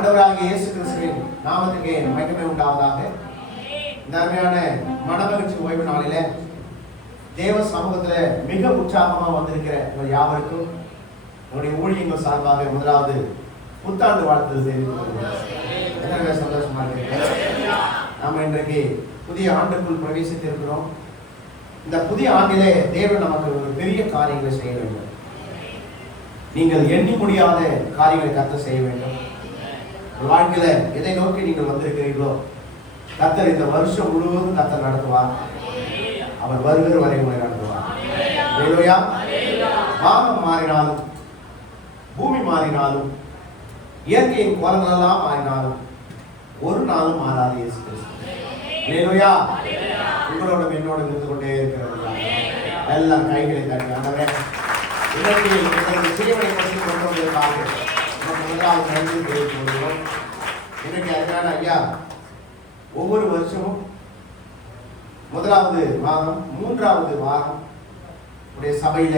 ஆண்டவராகிய இயேசு கிறிஸ்துவின் நாமத்துக்கு மகிமை உண்டாவதாக. இந்த அருமையான மனமகிழ்ச்சி ஓய்வு நாளிலே தேவ சமூகத்தில் மிக உற்சாகமா வந்திருக்கிற உங்கள் யாவருக்கும் உங்களுடைய ஊழியங்கள் சார்பாக முதலாவது புத்தாண்டு வாழ்த்து தெரிவித்துக் சந்தோஷமா இருக்கு. நாம இன்றைக்கு புதிய ஆண்டுக்குள் பிரவேசித்திருக்கிறோம். இந்த புதிய ஆண்டிலே தேவன் நமக்கு ஒரு பெரிய காரியங்களை செய்ய வேண்டும். நீங்கள் எண்ணி முடியாத காரியங்களை கர்த்தர் செய்ய வேண்டும். வாழ்க்கையில எதை நோக்கி நீங்கள் வந்திருக்கிறீர்களோ கர்த்தர் இந்த வருஷம் முழுவதும் கர்த்தர் நடத்துவார். அவர் வருகிற வரை உங்களை நடத்துவார். ஹல்லேலூயா. வானம் மாறினாலும் பூமி மாறினாலும் இயற்கையின் கோலங்களெல்லாம் மாறினாலும் ஒரு நாளும் மாறாது இயேசு கிறிஸ்து. ஹல்லேலூயா. உங்களோட என்னோட இருந்து கொண்டே இருக்கிறவர்களா எல்லாம் கைகளை தட்டி ஆண்டவரே இன்னைக்கு சீவனை பற்றி கொண்டு வந்திருக்காங்க. முதலாவது நன்றி தெரிவித்துக் கொள்கிறோம். இன்னைக்கு அதனால ஐயா ஒவ்வொரு வருஷமும் முதலாவது மாதம் மூன்றாவது வாரம் உடைய சபையில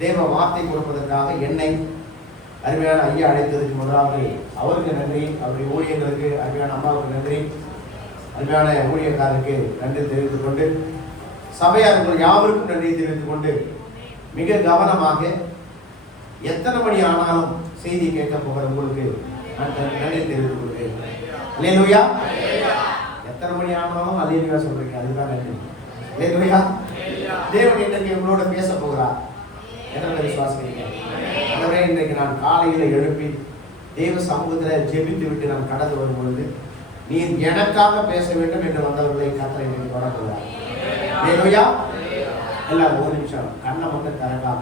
தேவ வார்த்தை கொடுப்பதற்காக என்னை அருமையான ஐயா அழைத்ததுக்கு முதலாவது அவருக்கு நன்றி, அவருடைய ஊழியர்களுக்கு அருமையான அம்மாவுக்கு நன்றி, அருமையான ஊழியக்காரருக்கு நன்றி தெரிவித்துக் கொண்டு சபையார்கள் யாவருக்கும் நன்றி தெரிவித்துக் கொண்டு மிக கவனமாக எத்தனை மணி ஆனாலும் செய்தி கேட்க போகிற உங்களுக்கு நான் நன்றி தெரிவித்துக் கொள்கிறேன். அல்லேலூயா. எத்தனை மணி ஆனாலும் அல்லேலூயா சொல்றீங்க, அதுதான் நன்றி. அல்லேலூயா. தேவன் இன்றைக்கு உங்களோட பேச போகிறார். என்ன விசுவாசிக்கிறீங்க? அதனால இன்றைக்கு நான் காலையில எழுப்பி தேவ சமூகத்தில் ஜெபித்து விட்டு நான் கடந்து வரும் பொழுது நீ எனக்காக பேச வேண்டும் என்று வந்தவர்களை கர்த்தர் இன்னைக்கு தொடங்குகிறார். அல்லேலூயா. எல்லாரும் ஒரு நிமிஷம் கண்ணை மட்டும் திறக்காம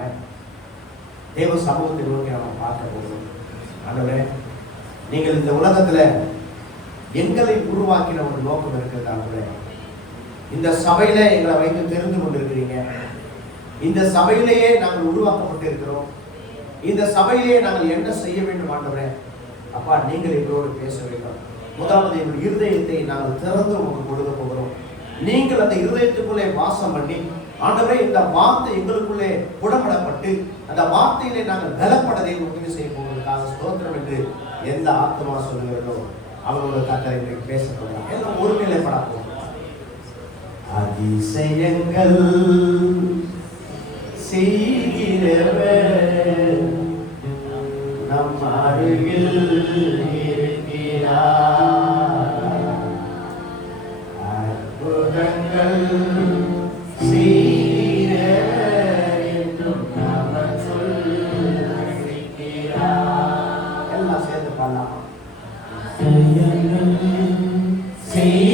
தேவ சமூகத்தை நோக்கி நம்ம பார்க்க போகிறோம். ஆண்டவரே, நீங்கள் இந்த உலகத்துல எங்களை உருவாக்கின ஒரு நோக்கம் இருக்கிறது. ஆண்டவரே, இந்த சபையில எங்களை வைத்து தெரிந்து கொண்டிருக்கிறீங்க. இந்த சபையிலேயே நாங்கள் உருவாக்கப்பட்டு இருக்கிறோம். இந்த சபையிலேயே நாங்கள் என்ன செய்ய வேண்டும் ஆண்டவரே? அப்பா, நீங்கள் எங்களோடு பேச வேண்டும். முதலாவது எங்கள் இருதயத்தை நாங்கள் திறந்து உங்களுக்கு கொடுக்க போகிறோம். நீங்கள் அந்த இருதயத்துக்குள்ளே வாசம் பண்ணி ஆண்டவரே இந்த வார்த்தை எங்களுக்குள்ளே புடப்படப்பட்டு அந்த வார்த்தையிலே நாங்கள் பலப்படதை உதவி செய்ய போவதற்காக ஸ்தோத்திரம் என்று எந்த ஆத்மா சொல்லுகிறதோ அவரோட கர்த்தர் இன்றைக்கு பேச போகிறார். எல்லாம் ஒருநிலைப்பட போகிறோம். அதிசயங்கள் செய்கிறவர் நம் அருகில் இருக்கிறார். அற்புதங்கள் எல்லாம் சேர்ந்து பண்ணலாம். Sing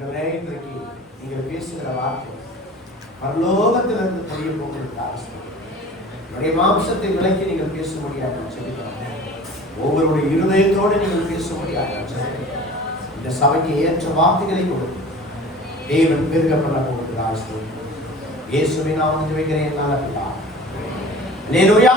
ஆண்டவரே, இன்றைக்கு நீங்கள் பேசுகிற வார்த்தை பரலோகத்திலிருந்து தெரிய போகிறதுக்காக என்னுடைய மாம்சத்தை விலக்கி நீங்கள் பேச முடியாது சொல்லிக்கிறோம். ஒவ்வொருடைய இருதயத்தோடு நீங்கள் பேச முடியாது. இந்த சபைக்கு ஏற்ற வார்த்தைகளை கொடுத்து தேவன் பெருகப்பட போகிறார். இயேசுவின் நாமத்தில் ஜெபிக்கிறேன் நல்ல பிதாவே. அல்லேலூயா.